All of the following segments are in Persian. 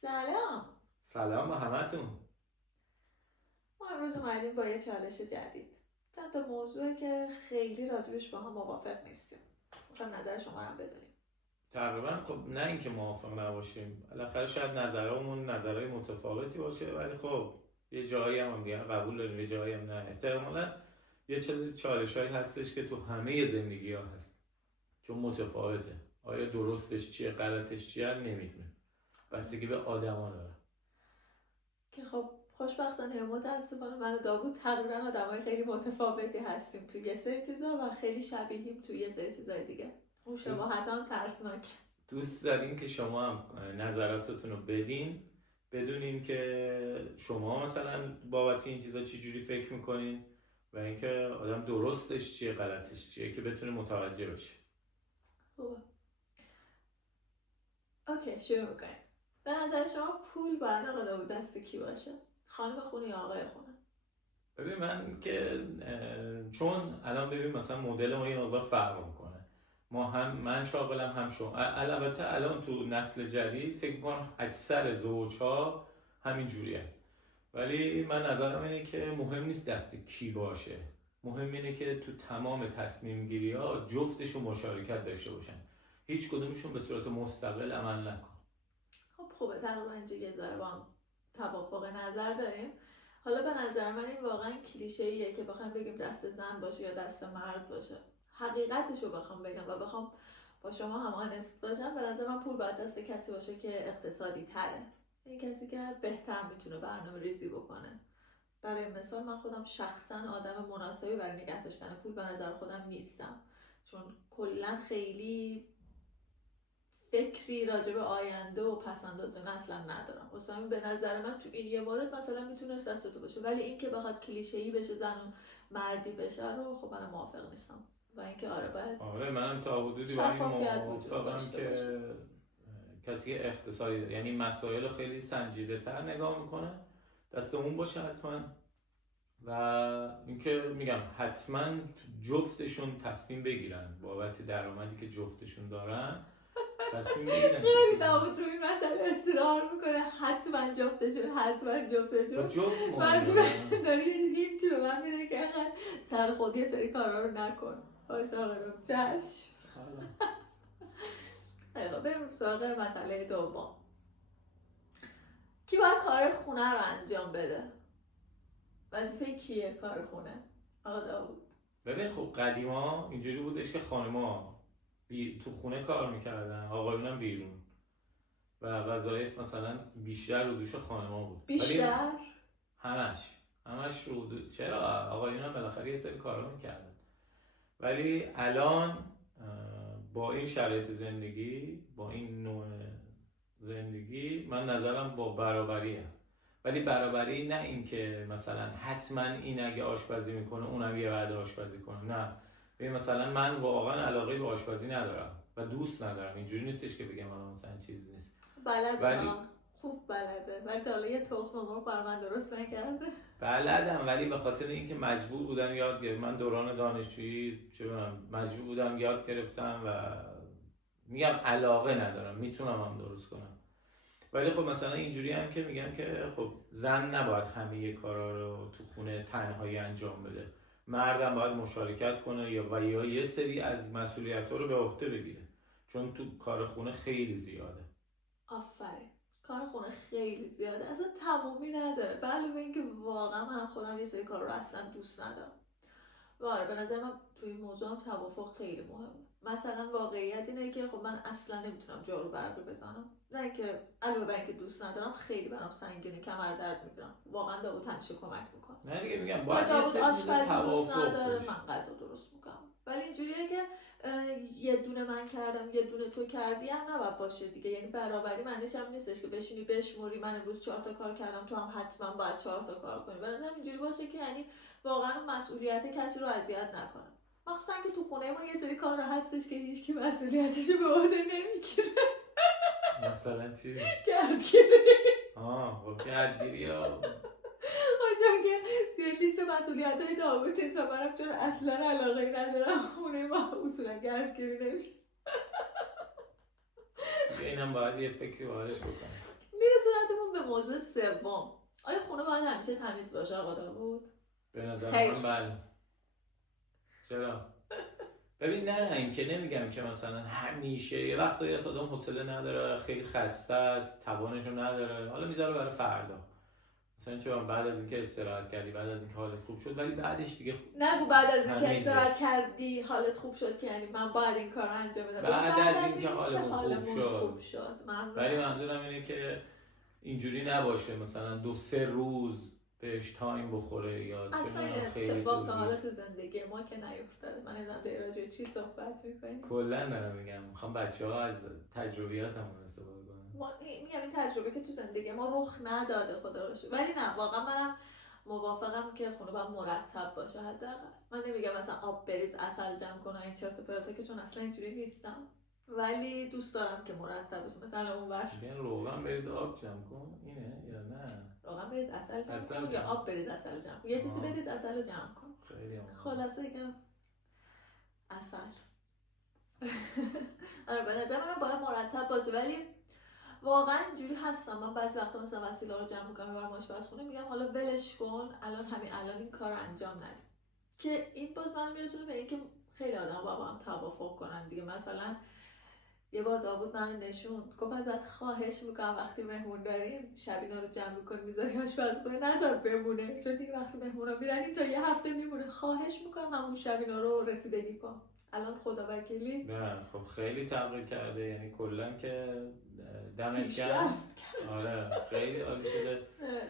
سلام به همتون. ما امروز اومدیم با یه چالش جدید. چند تا موضوعی که خیلی راجبش با هم موافق نیستیم. میخوایم نظر شما هم بدونیم. تقریبا خب نه اینکه موافق نباشیم، بالاخره شاید نظرمون نظرهای متفاوتی باشه، ولی خب یه جایی هم دیگه قبول داریم، یه جایی هم نه. احتمالاً یه چالشایی هستش که تو همه زندگی‌ها هست، چون متفاوته. آیا درستش چیه، غلطش چیه نمیدونیم. بستگی به آدما داره. که خب خوشبختانه یا متاسفانه من و داوود تقریبا آدمای خیلی متفاوتی هستیم توی یه سری چیزا و خیلی شبیهیم توی یه سری چیزای دیگه. اون شباهت هم ترسناک. دوست داریم که شما هم نظراتتون رو بدونیم که شما مثلا بابت این چیزا چی جوری فکر میکنین و اینکه آدم درستش چیه غلطش چیه که بتونه متوجه بشه. خوبه. اوکی، شروع میکنیم. به نظر شما پول باید آقا داوود دست کی باشه؟ خانم خونه یا آقای خونه؟ ببین من که چون الان ببین مثلا مدل ما یه مقدار فرق میکنه. ما هم من شاغلم هم شما. البته الان تو نسل جدید فکر میکنم اکثر زوجها همین جوریه، ولی من نظرم اینه که مهم نیست دست کی باشه، مهم اینه که تو تمام تصمیم گیری ها جفتشون مشارکت داشته باشن، هیچ کدومشون به صورت مستقل عمل نکن. خب خوبه، تقریبا اینجا یه ذره با هم توافق نظر داریم. حالا به نظر من این واقعا کلیشه‌ایه که بخوایم بگیم دست زن باشه یا دست مرد باشه. حقیقتشو بخوام بگم و بخوام با شما هم آنست باشم، به نظر من پول باید دست کسی باشه که اقتصادی تره، این کسی که بهتر میتونه برنامه ریزی بکنه. برای مثال من خودم شخصا آدم مناسبی برای نگه داشتن پول به نظر خودم نیستم، چون کلا خیلی فکری راجع به آینده و پس‌اندازی اصلا ندارم. واسه همین به نظر من تو این یه مورد مثلا میتونه دست تو باشه، ولی اینکه بخواد کلیشه‌ای بشه زن و مردی بشه رو خب من موافق نیستم. و اینکه آره منم تا حدودی با این موافقم که کسی که اقتصادی داره، یعنی مسائل خیلی سنجیده تر نگاه میکنه، دست اون باشه حتما. و اینکه میگم حتما جفتشون تصمیم بگیرن بابت درآمدی که جفتشون دارن، تصمیم بگیرن. خیلی داوود روی این مسئله اصرار میکنه حتما جفتشون جفت مهمه. داری این هینتی به من میده که اینقدر سر خودی یه سری کارا رو نکن. باشه آقا چشم. بریم سراغ مسئله دوم. کی باید کار خونه رو انجام بده؟ وظیفه کیه کار خونه؟ آقا داوود. ببین خب قدیما اینجوری بودش که خانم‌ها تو خونه کار میکردن، آقایون هم بیرون، و وظایف مثلا بیشتر رو دوش خانم‌ها بود. بیشتر؟ همش رو چرا؟ آقایون هم بالاخره یه سری کارا میکردن. ولی الان با این شرایط زندگی، با این نوع زندگی، من نظرم با برابریه. ولی برابری نه این که مثلا حتما این اگه آشپزی میکنه اونم یه وعده آشپزی کنه، نه. ببین مثلا من واقعا علاقه به آشپزی ندارم و دوست ندارم، اینجوری نیستش که بگم من مثلا چیز نیست. ولی خوب بلده، ولی تا حالا یه تخم مرغ برای من درست نکرده. بلدم، ولی به خاطر اینکه مجبور بودم یاد گرفتم. من دوران دانشجویی مجبور بودم یاد گرفتم و میگم علاقه ندارم، میتونم هم درست کنم. ولی خب مثلا اینجوری هم که میگم که خب زن نباید همه کارا رو تو خونه تنهایی انجام بده، مردم باید مشارکت کنه یا یه سری از مسئولیت‌ها رو به عهده بگیره، چون تو کار خونه خیلی زیاده. آفرین، کار خونه خیلی زیاده، اصلا تمومی نداره. بله، به اینکه واقعا من خودم یه سری کار رو اصلا دوست ندارم. واره به نظر من توی این موضوع هم توافق خیلی مهمه. مثلا واقعیت اینه که خب من اصلا نمیتونم جارو برقی بزنم، نه که علاوه بر اینکه دوست ندارم خیلی برام سنگینه، کمر درد میگیرم. واقعا داوود همیشه کمک میکنه. نه دیگه میگم باید یه سری توافق نداره، من غذا درست میکنم. ولی اینجوریه که یه دونه من کردم یه دونه تو کردی هم نباید باشه دیگه. یعنی برابری معنیش هم نیستش که بشینی بشموری من امروز 4 تا کار کردم تو هم حتما باید 4 تا کار کنی. برای اینجوری باشه که یعنی واقعا مسئولیت کسی رو اذیت نکنه. مخصوصا که تو خونه ما یه سری کار هستش که هیچکی مسئولیتشو به عهده نمیگیره. مثلا چی؟ گردگیری. خب گردگیری ها چون که توی لیست مسئولیت‌های داوود نیست، منم چون اصلا علاقه ندارم خونه ما اصولا گردگیری نمیشه. اینم باید یه فکری باهاش بکنم. میرسه موضوع سوم، آیا خونه باید همیشه تمیز باشه آقا داوود؟ به نظر خیر. من بله. چرا؟ ببین نه این که نمیگم که مثلا همیشه، یه وقتایی از آدم حوصله نداره، خیلی خسته است، توانشو نداره، حالا میذاره برای فردا. مثلا چون بعد از اینکه استراحت کردی، بعد از اینکه حالت خوب شد، ولی بعدش دیگه نگو بعد از اینکه تمیز استراحت بشه. کردی حالت خوب شد که یعنی من باید این کار انجام بدم. بعد از اینکه حالمون حالمون خوب شد. ولی منظورم اینه که اینجوری نباشه مثلا 2-3 روز بهش تایم بخوره یا اصلا این خیلی اتفاق تا حالا تو زندگی ما که نیفتاده. من نمیدونم در راجع به چی صحبت میکنیم. کلا دارم میگم، میخوام بچه‌ها از تجربیاتمون استفاده کنن. میگم این تجربه که تو زندگی ما رخ نداده خدا رو شکر، ولی نه واقعا منم موافقم که خونه باید مرتب باشه. حداقل من نمیگم مثلا آب بریز عسل جمع کن این چرت و پرتا که چون اصلا اینجوری نیستم، ولی دوست دارم که مرتب باشه. مثلا اون وقت میگن روغن بریز آب جمع کن، اینه یا نه؟ روغن بریز عسل جمع عسل کن یا جمع. آب بریز عسل جمع کن، یه چیزی بریز عسل رو جمع کن. خیلی عالی. خلاصه که عسل آره به نظر من باید مرتب باشه، ولی واقعا اینجوری هستم. من بعضی وقتا مثلا وسیله رو جمع می‌کنم برام آشپزخونه، میگم حالا ولش کن، همین الان این کارو انجام نده. که این باز من میرسونه به اینکه خیلی آدم با هم توافق کنن دیگه. مثلا یه بار داوود من نشون گفت ازت خواهش میکنم وقتی مهمون داریم شبینا رو جمع می‌کنی میذاری آشپزخونه نذار بمونه، چون دیگه وقتی مهمونا میرن تا یه هفته میمونه. خواهش میکنم همون شبینا رو رسیدگی کن. الان خدا وکیلی نه خب خیلی تغییر کرده، یعنی کلا که دمت گرم. پیشرفت آره خیلی عالی شده.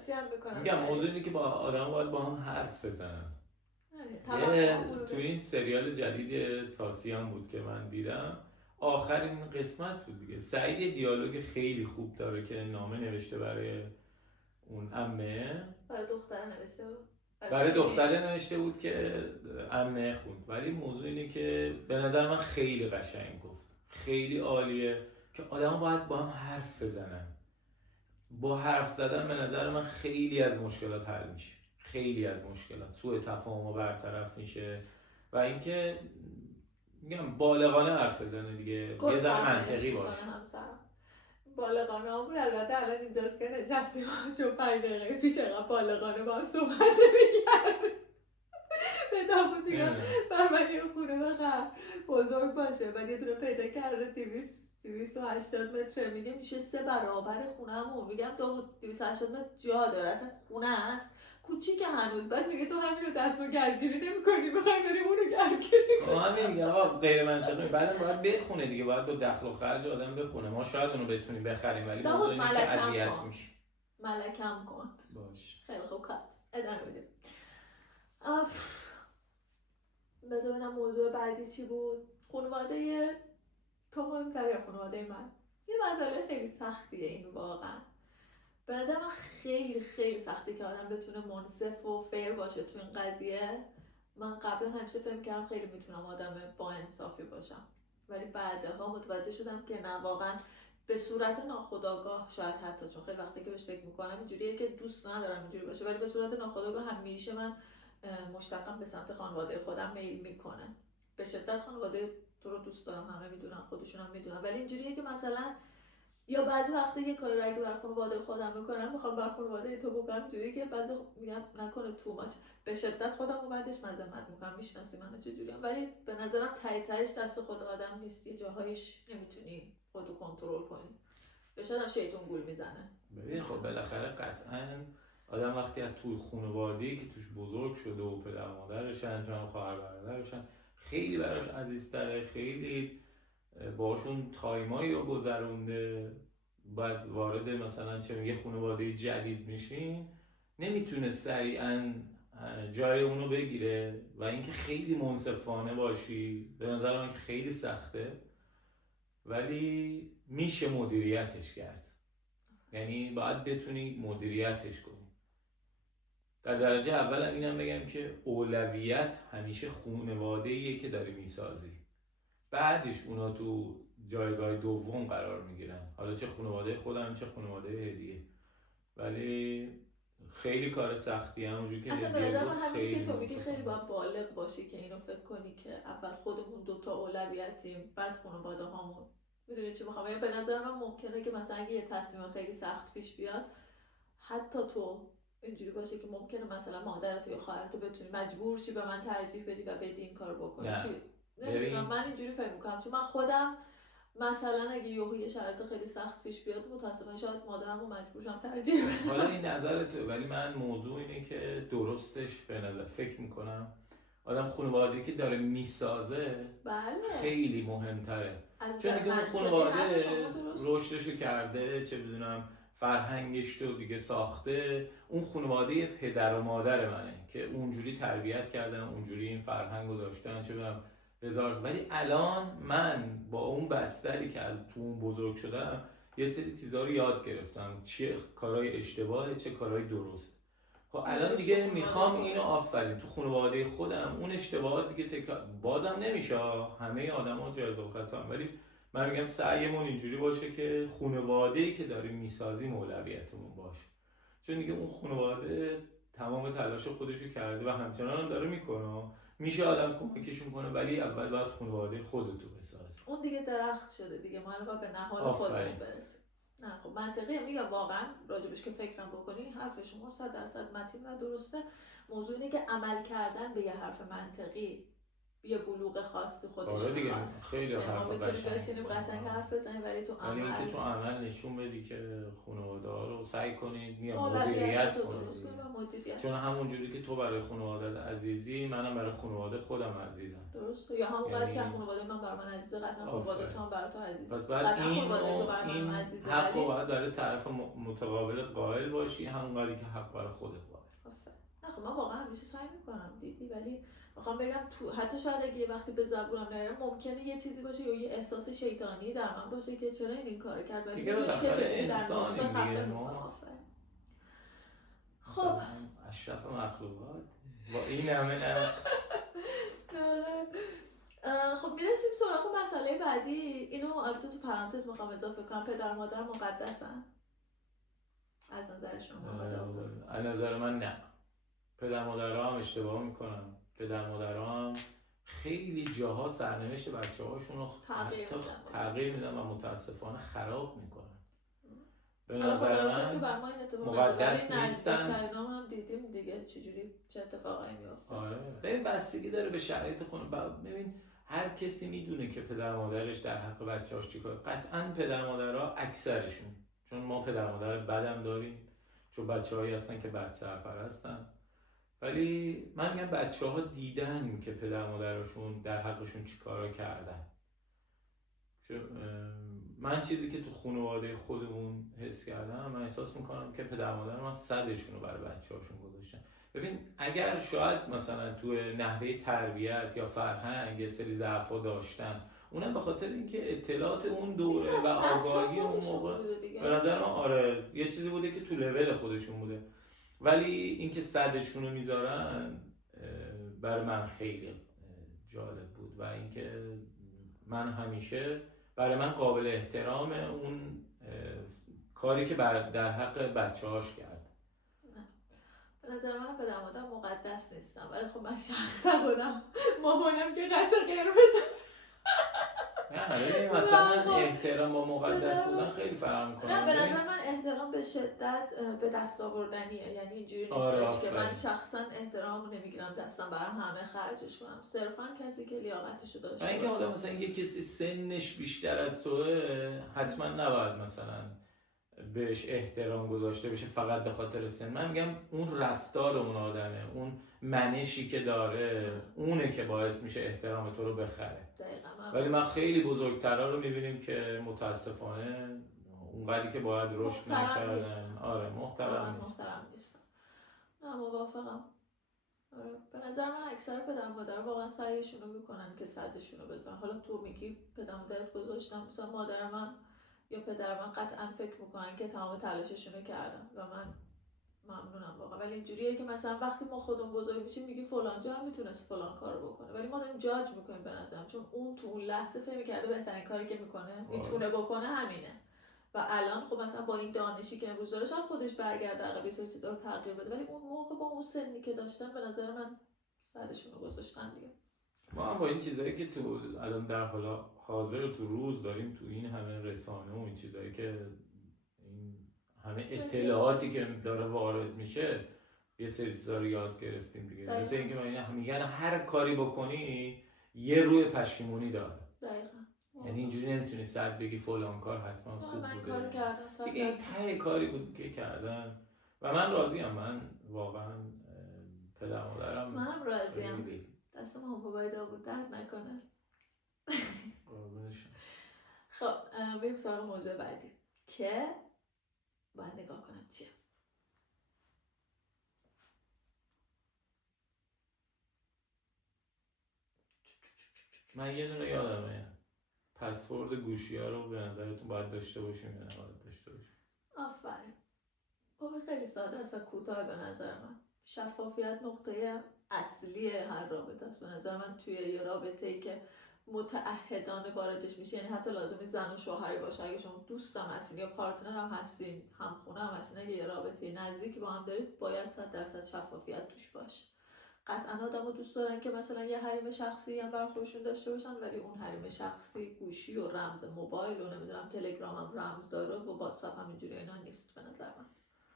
جمع میکنم. میگم موضوع اینه که با آدم باید با هم حرف بزنن. تو این سریال جدید تاسیان بود که من دیدم، آخرین قسمت بود دیگه، سعید دیالوگ خیلی خوب داره که نامه نوشته برای اون عمه، برای دختر نوشته بود، برای دختره نوشته بود که عمه خوند. ولی موضوع اینه که به نظر من خیلی قشنگ گفت، خیلی عالیه که آدم باید با هم حرف بزنن. با حرف زدن به نظر من خیلی از مشکلات حل میشه، خیلی از مشکلات سوء تفاهم برطرف میشه و اینکه میگم بالغانه حرف بزنه دیگه، یه ذره منطقی باشه. بالغانه همون البته الان اینجاست که نشستیم چون 5 دقیقه پیش اینقدر بالغانه با هم صحبت نمی‌کردیم. به داوود دیگه برای یه خونه بخر بزرگ باشه بعد یه دونه پیدا کرده 280 متر، میگه میشه 3 برابر خونه‌مون. میگم داوود 280 متر جا داره، اصلا خونه است کوچیکه هنوز. بعد میگه تو همین رو دست و گردگیری نمی‌کنی، می‌خوایم بریم اونو گردگیری کنیم. همین میگه آقا غیر منطقی. بعدم باید بخونه دیگه، باید با دخل و خرج آدم بخونه. ما شاید اونو بتونیم بخریم ولی موضوع اینه که اذیت میشه. ملکم کن. باش. خیلی خوب کار. ادامه بدیم. بذار ببینم موضوع بعدی چی بود. خانواده تو مهم‌تره یا خانواده من؟ یه مسئله خیلی سختیه این واقعا. به نظر من خیلی خیلی سخته که آدم بتونه منصف و فیر باشه تو این قضیه. من قبلا همیشه فکر می‌کردم خیلی میتونم آدم با انصافی باشم، ولی بعدها متوجه شدم که نه، واقعا به صورت ناخودآگاه شاید حتی، چون خیلی وقتی که بهش فکر میکنم اینجوریه که دوست ندارم اینجوری باشه، ولی به صورت ناخودآگاه همیشه من مشتاقم به سمت خانواده خودم میل میکنه. به شدت خانواده تو رو دوست دارم، همه میدونن، خودشون هم میدونن، ولی اینجوریه که مثلا یا بعضی وقتا یه کاری رو اگه بر خانواده خودم میکنم میخوام بر خانواده تو بکنم، اینجوریه که بعضی میگم نکنه تو ماچ، به شدت خودم رو بعدش مذمت میکنم. میشناسی منو چجوریم، ولی به نظرم تهش دست خود آدم نیست، یه جاهایش نمیتونی خودتو کنترل کنی، به شدت شیطون گول میزنه. ببین خب بالاخره قطعاً آدم وقتی از توی خانواده‌ای که توش بزرگ شده و پدر مادرشن، چون خواهر برادرشن، خیلی براش عزیزتره، خیلی باشون تایمایی رو گذرونده، بعد وارد مثلا چه میگه خانواده جدید میشین، نمیتونه سریعا جای اونو بگیره و اینکه خیلی منصفانه باشی به نظر من خیلی سخته، ولی میشه مدیریتش کرد. یعنی باید بتونی مدیریتش کنی. در درجه اول هم اینم بگم که اولویت همیشه خانواده‌ایه که داری میسازی، بعدش اونا تو جایگاه دوم قرار میگیرن، حالا چه خانواده خودم چه خانواده هدیه. ولی خیلی کار سختی همونجور که اصلا به نظر من همینی که تو میگی خیلی باید بالغ باشی که اینو فکر کنی که اول خودمون دوتا اولویتیم بعد خانواده هامون. میدونی چی میخوام؟ یا به نظر من ممکنه که مثلا اگه یه تصمیم خیلی سخت پیش بیاد حتی تو اینجوری باشه که ممکنه مثلا مادرت یا خواهرت بتونی مجبور شی به من ترجیح بدی و بدی این کار بکنی. نمیدونم، من اینجوری فکر میکنم، چون من خودم مثلا اگه یه شرط خیلی سخت پیش بیاد متاسفانه شاید مادرمو مجبور شم ترجیح بدم. حالا این نظرته، ولی من موضوع اینه که درستش به نظر فکر میکنم آدم خانواده‌ای که داره میسازه بله خیلی مهمتره، چون دیگه اون خانواده رشدشو کرده، چه بدونم فرهنگش رو دیگه ساخته، اون خانواده پدر و مادر منه که اونجوری تربیت کردن، اونجوری این فرهنگو داشتن، چه بدونم هزار. ولی الان من با اون بستری که از تو اون بزرگ شدم یه سری چیزا رو یاد گرفتم، چه کارهای اشتباهه چه کارهای درست. خب الان دیگه میخوام اینو آفرین تو خانواده خودم اون اشتباهات دیگه تکرار بازم نمیشه، همه آدما جایز و خطا، ولی من میگم سعیمون اینجوری باشه که خانواده‌ای که داریم میسازیم اولویتمون باشه، چون دیگه اون خانواده تمام تلاش خودشو کرده و همچنان هم داره میکنه، میشه آدم کمکشون کنه، ولی اول باید خانواده خودتو بساز. اون دیگه درخت شده دیگه، ما الان به نهال خودمون برسیم. نه خب منطقیه، میگم واقعا راجبش که فکرم بکنی حرف شما 100% متین و درسته. موضوع اینه که عمل کردن به یه حرف منطقی، یه بلوغ خاصی خودش دیگه خیلی حرف قشنگ حرف بزنیم، ولی تو عمل اینکه تو عمل نشون بدی که خانواده‌ها رو سعی کنید مدیریت کنید، چون همونجوری که تو برای خانواده‌ت عزیزی، منم برای خانواده خودم عزیزم. درسته، یا همونقدر که خانواده من برای من عزیزه قطعا خانواده تو هم برای تو عزیزه. پس بعد این حق رو باید برای طرف متقابل قائل باشی، همونقدری که حق برای خودت باشه. نه خب من واقعا همیشه سعی میکنم دیدی، ولی میخوام بگم تو حتی شاید اگه یه وقتی به زبونم نیاره ممکنه یه چیزی باشه یا یه احساس شیطانی در من باشه که چرا این کارو کرد، ولی دیگه بالاخره انسانیم دیگه ما. خب اشرف مخلوقات با این همه نقص. خب میرسیم سراغ مسئله بعدی. اینو البته تو پرانتز میخوام اضافه کنم، پدر مادر مقدسن از نظر شما؟ از نظر من نه، پدر مادرها هم اشتباه میکنن، پدر مادرها هم خیلی جاها سرنوشت بچه‌هاشون رو تغییر میدن و متاسفانه خراب میکنن. به نظر من مقدس نیستن. هم دیدیم دیگه چجوری چه اتفاقایی میفته. آره ببین بستگی داره به شرایط خونه. ببین هر کسی میدونه که پدر مادرش در حق بچه‌هاش چیکار. قطعاً پدر مادرها اکثرشون، چون ما پدر مادر بدم داریم، چون بچه‌هایی هستن که بد سرپرستن، ولی من میگم بچه‌ها دیدن که پدر مادرشون در حقشون چیکارا کردن. من چیزی که تو خانواده خودمون حس کردم، من احساس میکنم که پدر مادر من صدشون رو برای بچه‌هاشون گذاشتن. ببین اگر شاید مثلا تو نحوه تربیت یا فرهنگ یه سری ضعف‌ها داشتن، اونم به خاطر اینکه اطلاعات اون دوره و آگاهی اون موقع به نظر من آره یه چیزی بوده که تو لول خودشون بوده، ولی اینکه صدشون رو میذارن برای من خیلی جالب بود و اینکه من همیشه برای من قابل احترام اون کاری که در حق بچه‌هاش کرد. به نظر من پدر مادر مقدس نیستم، ولی خب من شخصا خودم مامانم که خط قرمز نه مثلا احترام با مقدس بودن خیلی فرق میکنه. نه به نظر من احترام به شدت به دست آوردنیه، یعنی اینجوری نیستش که من شخصا احترام نمیگیرم دستم برای همه خرجش کنم، صرفا کسی که لیاقتشو داشته باشه. اینکه آدم مثلا یه کسی سنش بیشتر از توه حتما نباید مثلا بهش احترام گذاشته بشه فقط به خاطر سن. من میگم اون رفتار اون آدمه، اون منشی که داره اونه که باعث میشه احترام تو رو بخره. ولی من خیلی بزرگترها رو میبینیم که متاسفانه اونقدری که باید رشد نکردن. آره محترم نیستن. نه موافقم. به نظر من اکثر پدر مادر واقعا سعیشون رو میکنن که صدشون رو بزنن. حالا تو میگی پدر مادرت گذاشتن، مثلا مادر من یا پدر من قطعا فکر میکنن که تمام تلاششون رو کردن و من ممنونم واقعا. ولی اینجوریه که مثلا وقتی ما خودمون بزرگ میشیم میگی فلان جا هم میتونست فلان کارو بکنه، ولی ما داریم جاج میکنیم به نظرم، چون اون تو اون لحظه فکر می‌کرده بهترین کاری که میتونه بکنه همینه و الان خب مثلا با این دانشی که امروز داره شاید خودش برگرده عقب یه سری چیزا رو تغییر بده، ولی اون موقع با اون سنی که داشتن به نظر من سرشون رو گذاشتن دیگه. ما هم با این چیزایی که تو الان در حال حاضر تو روز داریم تو این همه رسانه و این چیزایی که این همه اطلاعاتی که داره وارد میشه یه سری چیزا رو یاد گرفتیم دیگه. مثل اینکه میگن هر کاری بکنی یه روی پشیمونی داره. دقیقاً. یعنی اینجوری نمیتونی صد بگی فلان کار حتما خوب بوده. من کار کردم دیگه این ته کاری بود که کردن و من راضیم. من واقعا پدر مادرم منم راضیم. دست ما بابای داوود درد نکنه. خب بریم سراغ موضوع بعدی که باید نگاه کنم چیه. من یه دونه یادمه پسورد گوشی ها رو به نظرتون باید داشته باشیم یا نباید داشته باشیم؟ آفرین. خیلی ساده است و کوتاه به نظر من. شفافیت نقطه اصلی هر رابطه است به نظر من. توی یه رابطه‌ای که متعهدانه واردش میشه، یعنی حتی لازمی زن و شوهری باشه، اگه شما دوستم هستین یا پارتنر هم هستین، همخونه هم هستین، اگه یه رابطه نزدیکی با هم دارید باید 100% شفافیت توش باشه. قطعا آدمو دوست دارن که مثلا یه حریم شخصی هم برای خودشون داشته باشن، ولی اون حریم شخصی گوشی و رمز موبایل و نمیدونم تلگرام هم رمز داره و واتساپ هم اینجوری اینا نیست به نظر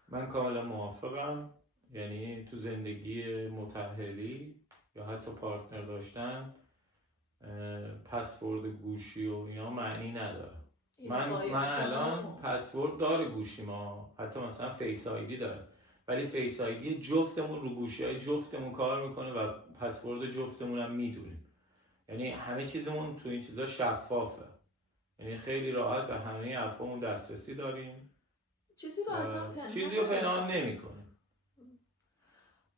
من کاملا موافقم. یعنی تو زندگی متأهلی یا حتی پارتنر داشتن پسورد گوشی و اینا معنی نداره. من الان پسورد داره گوشی ما، حتی مثلا فیس آیدی داره، ولی فیس آیدی جفتمون رو گوشی‌های جفتمون کار میکنه و پسورد جفتمون هم میدونیم. یعنی همه چیزمون تو این چیزا شفافه. یعنی خیلی راحت به همه اپامون دسترسی داریم. چیزی رو پنهان نمی‌کنیم.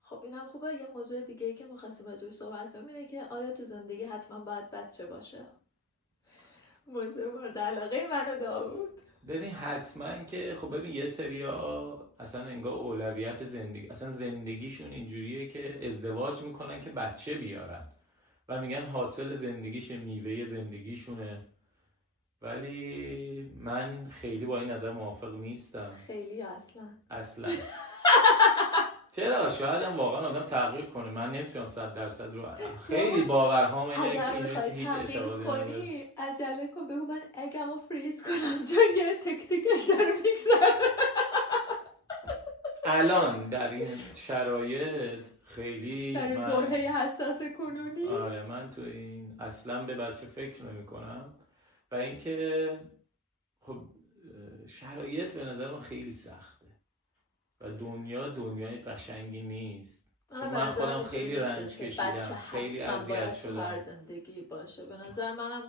خب اینم خوبه. یه موضوع دیگه ای که می‌خواستیم راجعش صحبت کنیم اینه که آیا تو زندگی حتما باید بچه باشه؟ موضوع مورد علاقه من و داوود. ببین حتما که خب ببین یه سریا اصلا انگار اولویت زندگی، اصلا زندگیشون اینجوریه که ازدواج میکنن که بچه بیارن و میگن حاصل زندگیشه، میوه زندگیشونه. ولی من خیلی با این نظر موافق نیستم. خیلی اصلا چرا؟ شاید هم واقعا آدم تغییر کنه. من نمیتونم 100% رو خیلی باورهام اینه که اگر بخوای تغییر کنی عجله کن، بگو من اگمو فریز کنم چون یه تکتیکش داره میگذره. الان در این شرایط خیلی در این برهه حساس کنونی آره من تو این اصلا به بچه فکر نمی کنم. و اینکه خب شرایط به نظر من خیلی سخته و دنیای قشنگی نیست. من خودم خیلی رنج کشیدم، خیلی اذیت شدم. زندگی باشه به نظر منم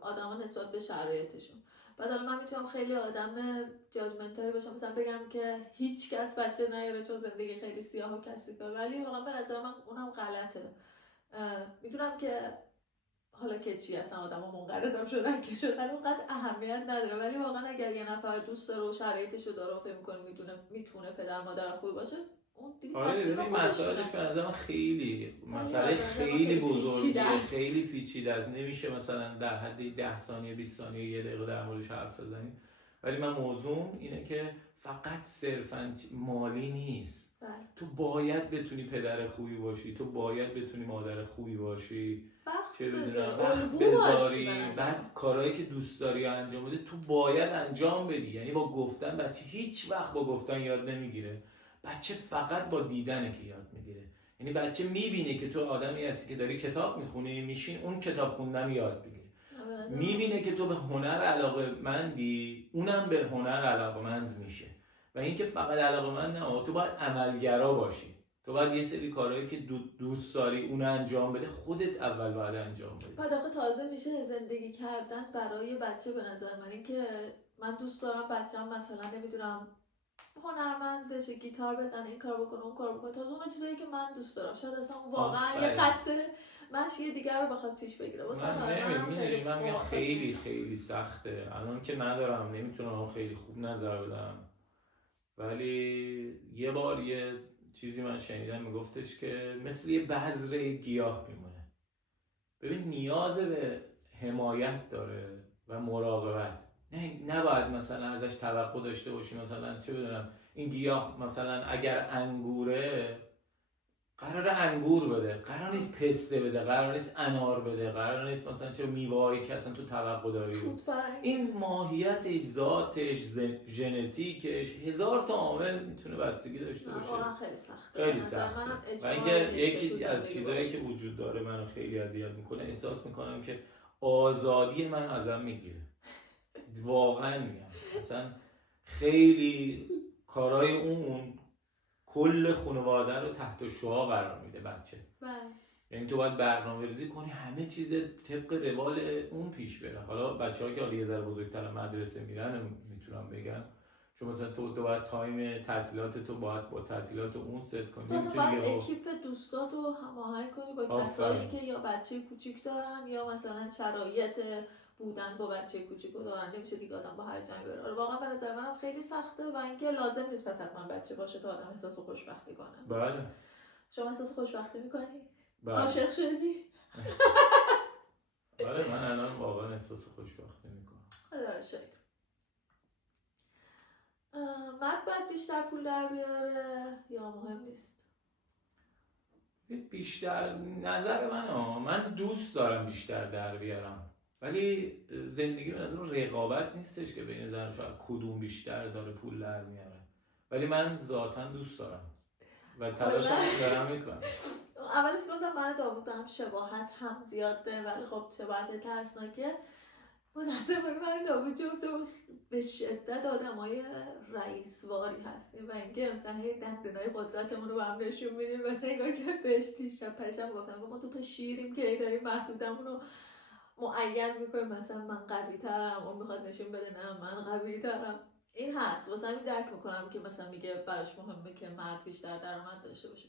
آدما نسبت به شرایطشون. بعد من میتونم خیلی آدم جاجمنتاری باشم، مثلا بگم که هیچ کس بچه نیاره چون زندگی خیلی سیاه و کثیفه، ولی واقعا به نظر من اونم غلطه. میدونم که حالا که چی اصلا آدما منقرضم شدن که شدن اونقدر اهمیت نداره، ولی واقعا اگر یه نفر دوست داره و شرایطشو داره و فکر می‌کنه میتونه پدر مادر خوبی باشه، اون دیگه ببین مسائلش به نظر من خیلی مسئله خیلی بزرگیه، خیلی پیچیده است. نمیشه مثلا در حد 10 ثانیه 20 ثانیه یه دقیقه در موردش حرف بزنیم. ولی من موضوع اینه که فقط صرفاً مالی نیست. تو باید بتونی پدر خوبی باشی، تو باید بتونی مادر خوبی باشی، چه بدونم وقت بذاری، بعد کارهایی که دوست داری انجام بده تو باید انجام بدی. یعنی با گفتن بچه هیچ وقت با گفتن یاد نمیگیره، بچه فقط با دیدنه که یاد میگیره. یعنی بچه میبینه که تو آدمی هستی که داری کتاب میخونی، میشین اون کتاب خوندن یاد بگیره. میبینه که تو به هنر علاقه‌مندی، اونم به هنر علاقه‌مند میشه. و اینکه فقط علاقه‌مند نه، تو باید عملگرا باشی. تو باید یه سری کارهایی که دوست داری اون انجام بده، خودت اول باید انجام بدی. بعد آخه تازه میشه زندگی کردن برای بچه به نظر من. این که من دوست دارم بچه‌م مثلا نمیدونم هنرمند بشه، گیتار بزنه، این کار بکنه اون کار بکنه، تازه اون چیزایی که من دوست دارم. شاید اصلا واقعا یه خط مشی دیگر رو بخواد پیش بگیره. من میگم خیلی خیلی سخته. الان که ندارم نمیتونم خیلی خوب نظر بدم، ولی یه بار یه چیزی من شنیدم میگفتش که مثل یه بذره گیاه میمونه. ببین نیاز به حمایت داره و مراقبت. نباید مثلا ازش توقع داشته باشی مثلا چه بدونم این گیاه مثلا اگر انگوره قرار انگور بده، قرار نیست پسته بده، قرار نیست انار بده، قرار نیست مثلا چه میوه‌ای که اصلا تو توقع داری. این ماهیتش، ذاتش، ژنتیکش، هزار تا عامل میتونه بستگی داشته باشه. خیلی سخته. خیلی سخته. و اینکه یکی از چیزایی که وجود داره منو خیلی اذیت میکنه، احساس میکنم که آزادی من ازم میگیره. واقعا میگم اصلا خیلی کارهای اون کل خانواده رو تحت شعاع قرار میده بچه. یعنی تو باید برنامه‌ریزی کنی همه چیز طبق روال اون پیش بره. حالا بچه‌ها که حالا یه ذره بزرگتر مدرسه میرن میتونم بگم، چون مثلا تو باید تایم تعطیلات تو باید با تعطیلات اون ست کنی. تو باید اکیپ دوستاتو هماهنگ کنی با کسایی که یا بچه کوچیک دارن یا مثلا شرایط بودن با بچه کوچیکو دارن. نمیشه دیگه آدم با هر جنگ بره. واقعا به نظر منم خیلی سخته و اینکه لازم نیست پس حتما بچه باشه تا آدم احساس خوشبختی کنه. بله. شما احساس خوشبختی میکنی؟ بله. عاشق شدی؟ بله من الان واقعا احساس خوشبختی میکنم. خدا رو شکر. مرد باید بیشتر پول در بیاره یا مهم نیست؟ بیشتر نظر من دوست دارم بیشتر در بیارم، ولی زندگی به نظر رقابت نیستش که بین زن و شوهر کدوم بیشتر داره پول در میاره، ولی من ذاتاً دوست دارم و تلاشم دارم میکنم. اولش گفتم من داوود هم شباهت هم زیاد داره، ولی خب شباهت ترسناکه. مناسبه من داوود جفته به شدت آدمای رئیسواری هستیم و اینکه مثلا هی دندونای قدرتمون رو به هم نشون میدیم. مثلا انگار که بهش پرشم گفتم ما تو شیریم که داریم محدودمون رو معین میکنیم، مثلا من قوی ترم، اون میخواد نشون بده نه من قوی ترم. این هست واسه همین درک میکنم که مثلا میگه براش مهمه که مرد بیشتر درآمد داشته باشه،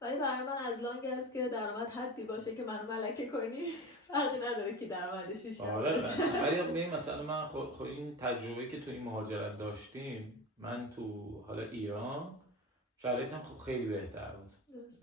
ولی برای من از لانگ هست که درآمد حدی باشه که منو ملکه کنی فرقی نداره که درآمدش بیشتر باشه. ولی ببین مثلا من خود این تجربه که تو این مهاجرت داشتیم، من تو حالا ایران شرایطم خیلی بهتر بود.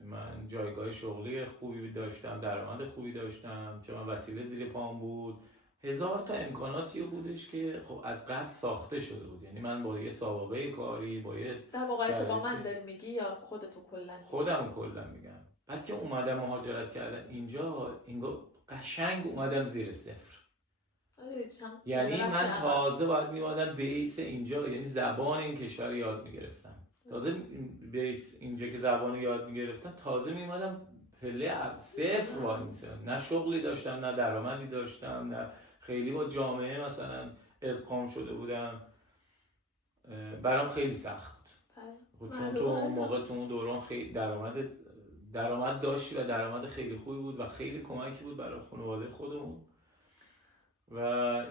من جایگاه شغلی خوبی داشتم، درآمد خوبی داشتم، چون وسیله زیر پام بود، هزار تا امکاناتی بودش که خب از قبل ساخته شده بود. یعنی من با یه سابقه کاری با یه در مقایسه با من داری میگی یا خودتو کلا؟ خودم کلا میگم. بعد که اومدم مهاجرت کردم اینجا انگار قشنگ اومدم زیر صفر. یعنی من تازه باید میومدم بیس اینجا، یعنی زبان این کشور یاد میگرفتم. تازه بیس اینجا که زبان یاد میگرفتم تازه میومدم پله صفر وای میسادم. نه شغلی داشتم، نه درآمدی داشتم، نه خیلی با جامعه مثلا ادغام شده بودم. برام خیلی سخت بود. چون تو اون موقع تو اون دوران خیلی درآمد داشتی و درآمد خیلی خوبی بود و خیلی کمکی بود برای خانواده خودمون. و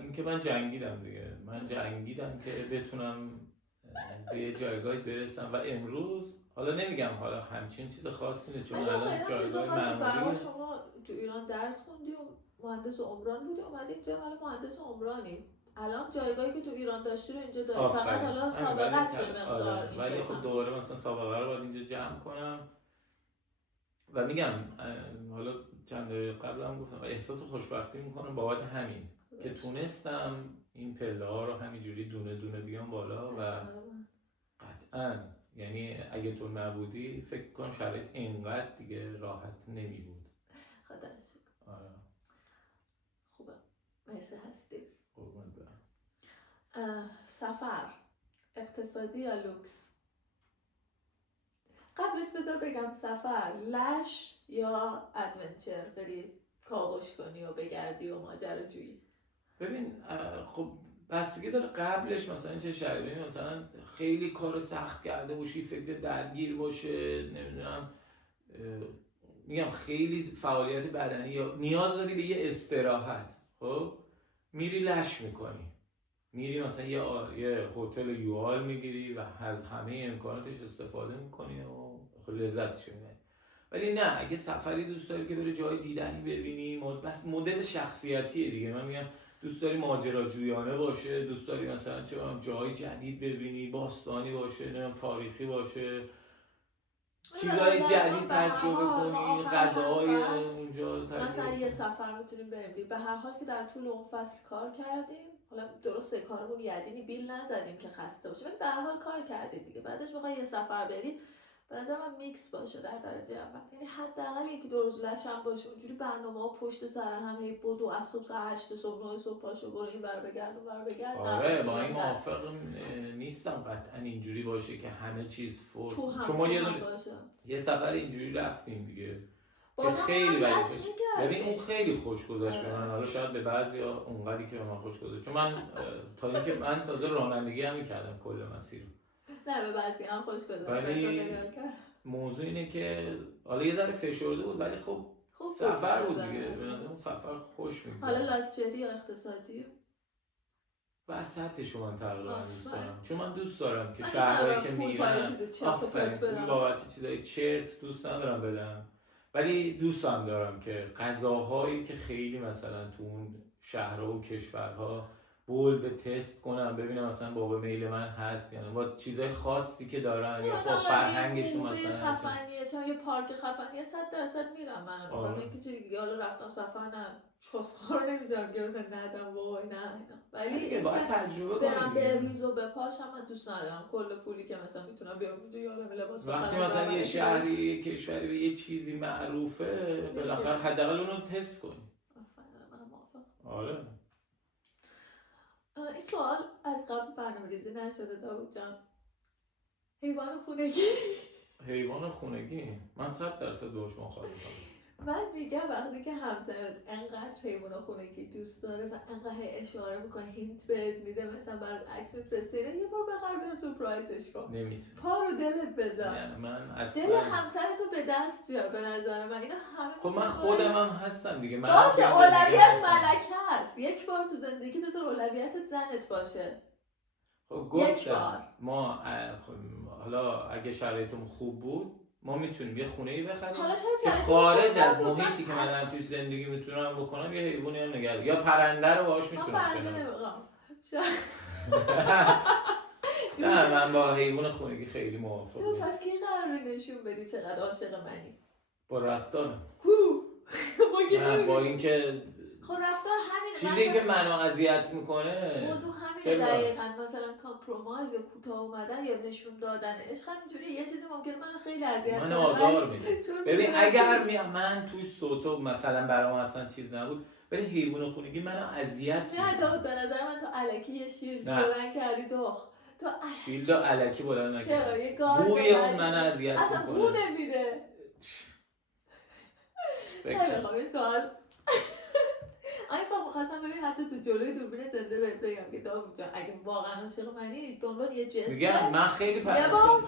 اینکه من جنگیدم دیگه، من جنگیدم که بتونم به یه جایگاهی برسم و امروز حالا نمیگم حالا همچین چیز خاصی نیست، چون الان جایگاه معمولی. شما تو ایران درس خوندی و مهندس عمران بودی، اومدی اینجا ولی مهندس عمرانی. الان جایگاهی که تو ایران داشتی رو اینجا داری، فقط حالا سابقت به مقدار اینجا. ولی خب دوباره مثلا سابقه رو باید اینجا جمع کنم و میگم حالا چند دقیقه قبل هم گفتم احساس خوشبختی میکنم بابت همین که تونستم این پله ها رو همینجوری دونه دونه بیام بالا و قطعاً یعنی اگه تو نبودی فکر کنم شرایط اینقدر دیگه راحت نمی بود. خدا رو شکر. خوبه، مرسی هستی. قربان برم. سفر اقتصادی یا لوکس؟ قبلش بذار بگم سفر لش یا ادونچر، بری کاوش کنی و بگردی و ماجراجویی؟ ببین خب بستگی داره قبلش مثلا چه شرایطی، مثلا خیلی کار سخت کرده باشی، فکر درگیر باشه، نمیدونم میگم خیلی فعالیت بدنی یا نیاز داری به یه استراحت، خب میری لش میکنی، میری مثلا یه هتل یوال میگیری و از همه امکاناتش استفاده میکنی و خیلی لذتش میبری. ولی نه، اگه سفری دوست داری که بری جای دیدنی ببینی، بس مدل شخصیتیه دیگه. من میگم دوست داری ماجراجویانه باشه، دوست داری مثلا چه جای جدید ببینی، باستانی باشه، نمیدونم تاریخی باشه، چیزای جدید تجربه کنی، غذاهای اونجا تجربه. مثلا یه سفر میتونیم بریم به هر حال که در طول اون فصل کار کردیم، حالا درسته کارمون یدینی بیل نزدیم که خسته باشیم، ولی به هر حال کار کردیم دیگه. بعدش میخوای یه سفر بری، به نظر من میکس باشه در درجه اول، یعنی حداقل یکی دو روز لشم باشه، اونجوری برنامه‌ها پشت سر هم هی بدو از صبح ساعت 8 صبح 9 صبح پاشو برو این ور بگرد اون ور بگرد. آره با این موافق نیستم قطعا اینجوری باشه که همه چیز فور. چون ما یه سفر اینجوری رفتیم دیگه که خیلی ببین اون خیلی خوش گذشت به من. حالا شاید به بعضیا اونقدری که به من خوش گذشت، چون من تا اینکه من تازه رانندگی هم می‌کردم کل مسیر. نه به بعضی هم خوش گذشت. ولی موضوع اینه که حالا یه ذره فشرده بود ولی خب سفر بود دیگه. به نظرم سفر خوش می‌گذره. حالا لاکچری یا اقتصادی؟ وسطشو من تقریبا دوست دارم، چون من دوست دارم که شهرهایی که میرم آفرین بابت چیزای چرت دوست ندارم بدم، ولی دوستم دارم که غذاهایی که خیلی مثلا تو اون شهرها و کشورها بولد تست کنم ببینم مثلا بابا میل من هست، یعنی با چیزای خاصی که دارن یا خب فرهنگشون مثلا خفنیه، چون یه پارک خفنیه 100% میرم من. مثلا اینکه چیزی حالا رفتم سفر نه چسخور نمیشم که مثلا ندم وای نه، ولی باید تجربه کنم برم به ریز و به پاشم. من دوست ندارم کل پولی که مثلا میتونم بیام اونجا یادم لباس بخرم. وقتی مثلا یه شهری یه کشوری به یه چیزی معروفه بالاخره حداقل اونو تست کنی. من موافقم. آره این سوال از قبل برنامه‌ریزی نشده داوود جان. حیوان خونگی. حیوان خونگی من 100% باهاش مخالفم. من میگم وقتی که همسرت انقدر حیوان خونگی دوست داره و انقدر اشاره میکنه هینت بهت میده مثلا برات عکس میفرسته یه بار بخر برو سورپرایزش کن. نمیتونی. پا رو دلت بزن. نه من اصلا دل همسرتو به دست بیار. به نظر من اینا همه خب من خودم هم هستم دیگه. من باشه اولویت ملکه است. یک بار تو زندگی بذار اولویتت زنت باشه. خب گفتم ما حالا اگه شرایطمون خوب بود ما میتونیم یه خونه‌ای بخریم که خارج از محیطی که من توش زندگی میتونم بکنم، یه حیوانی هم نگه یا پرنده رو باهاش میتونم. پرنده نمیخوام. نه من با حیوان خونگی خیلی موافق نیستم. پس کی قراره نشون بدی چقدر عاشق منی؟ با رفتارم. نه با اینکه خب رفتار همینه. چیزی که منو اذیت میکنه موضوع همینه دقیقاً. مثلا کامپرومایز یا کوتاه اومدن یا نشون دادن عشق اینجوری یه چیزی ممکنه من خیلی اذیت کنه. من آزار میده. ببین اگر من توش سوسو مثلا برام اصلا چیز نبود ولی حیوان خونگی منو اذیت میکنه. نه داود به نظر من تو الکی یه شیلد بلند کردی دخ. تو شیلد الکی بلند نکردی. چرا یه گارد بوی اون منو اذیت میکنه. اصلا بو نمیده. خب این سوال این فهم خواستم ببین حتی تو جلوی دوربین زنده بهت بگم که داوود جان اگه واقعا عاشق منی به عنوان یه جسم میگم من خیلی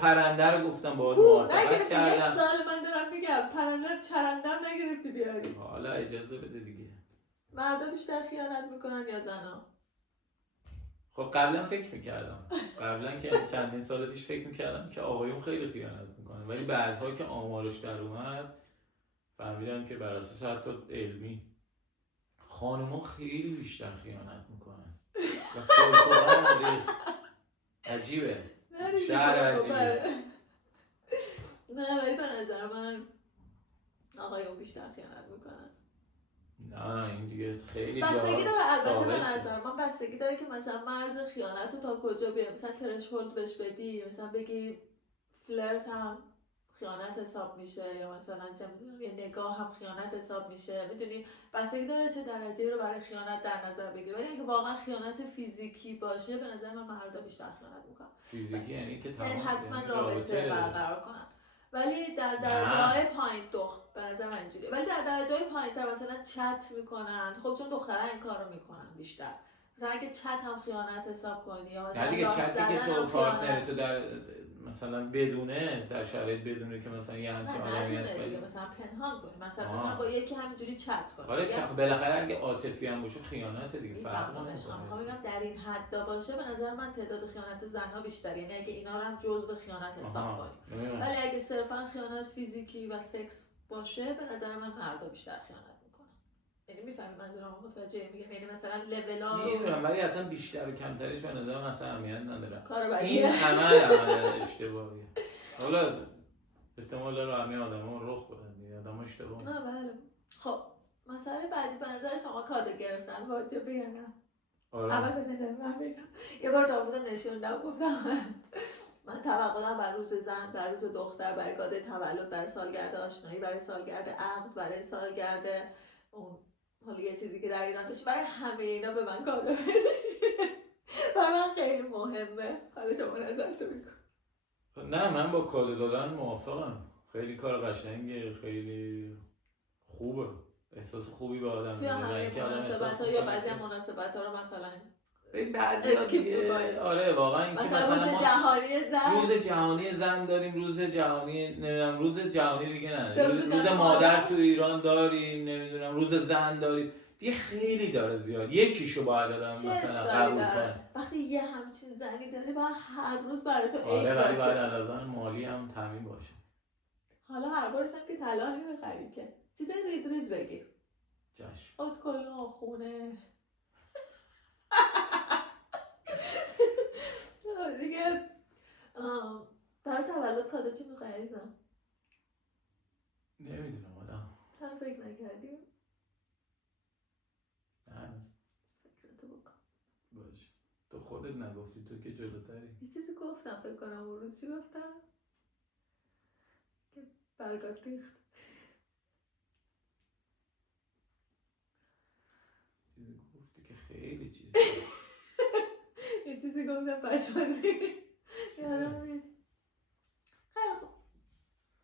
پرنده رو گفتم باهات موافقت کردم. یک سال من دارم میگم پرنده چرندم نگرفتی بیاری. حالا اجازه بده دیگه. مردا بیشتر خیانت میکنن یا زنا؟ خب قبلا فکر میکردم قبلا که چندین سال پیش فکر میکردم که آقایون خیلی خیانت میکنن، ولی بعدها که آمارش در اومد فهمیدم که بر اساس حتی علمی خانوما خیلی بیشتر خیانت میکنن و کلکلان عجیبه. شهر عجیبه. نه ولی به نظر من آقایون بیشتر خیانت میکنن. نه این دیگه خیلی بستگی داره. البته به نظر من بستگی داره که مثلا مرز خیانت رو تا کجا بیاری. مثلا ترشهولد بهش بدی، مثلا بگی فلرت هم خیانت حساب میشه یا مثلا چه میدونم یه نگاه هم خیانت حساب میشه. میدونی بستگی داره چه درجه رو برای خیانت در نظر بگیری. ولی اگه واقعا خیانت فیزیکی باشه به نظر من مردا بیشتر خیانت میکنن. فیزیکی یعنی که یعنی حتما رابطه برقرار کنن. ولی در درجه‌های پایین به نظر من اینجوریه. ولی در درجه‌های پایین‌تر مثلا چت میکنن. خب چون دخترها این کارو میکنن بیشتر. مثلا اگه چت هم خیانت حساب کنی یا مثلا دیگه چتی که تو پارتنر تو در مثلا بدونه در شرایط بدونه که مثلا یه همچین آدمی هست دیگه مثلا پنهان کنی. مثلا من با یکی همینجوری چت کنم. آره بالاخره اگه عاطفی هم باشه خیانت دیگه فرق نمیکنه. میگم در این حد باشه به نظر من تعداد خیانت زن‌ها بیشتره. یعنی اگه اینا رو هم جزو خیانت حساب کنی. ولی اگه صرفا خیانت فیزیکی و سکس باشه به نظر من مردا بیشتر خیانت میکنن. یعنی میفهمی منظورم متوجه میگم. یعنی مثلا لولا میدونم ولی اصلا بیشتر و کمترش به نظر من اصلا اهمیت نداره. این عمل اشتباهیه. حالا احتمال داره همه آدما رخ بدن دیگه. آدما اشتباه. نه بله. خب مسئله بعدی به نظر شما کادو گرفتن واجبه یا نه؟ آره. اول بزنید من بگم. یه بار داوود نشوندم گفتم من توقع دارم برای روز زن، برای روز دختر، برای گاده تولد، برای سالگرد آشنایی، برای سالگرد عقد، برای سالگرد اون حالا یه چیزی که در ایران داشت، برای همه اینا به من کادو بدی. برای من خیلی مهمه. حالا شما نظرتو بگو. نه من با کادو دادن موافقم. خیلی کار قشنگه، خیلی خوبه، احساس خوبی به آدم توی همه مناسبت‌ها یا بعضی از مناسبت‌ها رو مثلا بعضی دیگه آره واقعا اینکه مثلا روز جهانی زن، روز جهانی زن داریم، روز جهانی نمیدونم روز جهانی دیگه نه، روز مادر تو ایران داریم، نمیدونم روز زن داریم دیگه، خیلی داره زیاد، یکیشو باید آدم مثلا قبول کنه. وقتی یه همچین زنی داری باید هر روز برای تو عید باشه. باشه. ولی باید از نظر مالی هم تامین باشه. حالا هر بارش هم که طلا نمیخری که، چیزای ریز ریز بگیر. چشم. ادکلون، خونه دیگه. برای تولد کادو چی میخوای عزیزم؟ نمیدونم آدم. هم فکر نکردیم؟ نه فکرتو بکن. باشه. تو خودت نگفتی، تو که جلوتری. یه چیزی گفتم فکر کنم اون روز. چی گفتم؟ که برگات ریخت. چیزی گفتی که خیلی چیز یه چیزی گفتم پشمان ریخت. یادم نیست. خیلی خوب.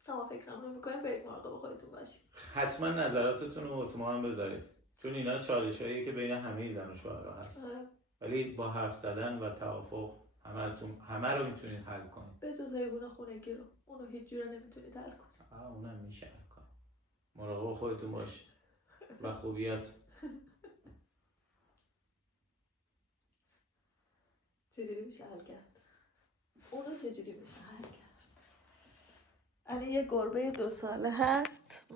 تا فکر نمی‌کنیم برید مراقب خودتون باشید. حتما نظراتتون رو واسه ما هم بذارید، چون اینا چالشاییه که بین همه زن و شوهرها هست. ولی با حرف زدن و توافق همه رو میتونید حل کنید. به جز حیوان خونگی رو، اونو هیچ جوره نمیتونید حل کنید. اونم میشه حل کنید. مراقب خودتون باشید و خوبیات. چجوری میشه حل کرد؟ اونو چجوری میشه حل کرد؟ علی یه گربه 2 ساله هست.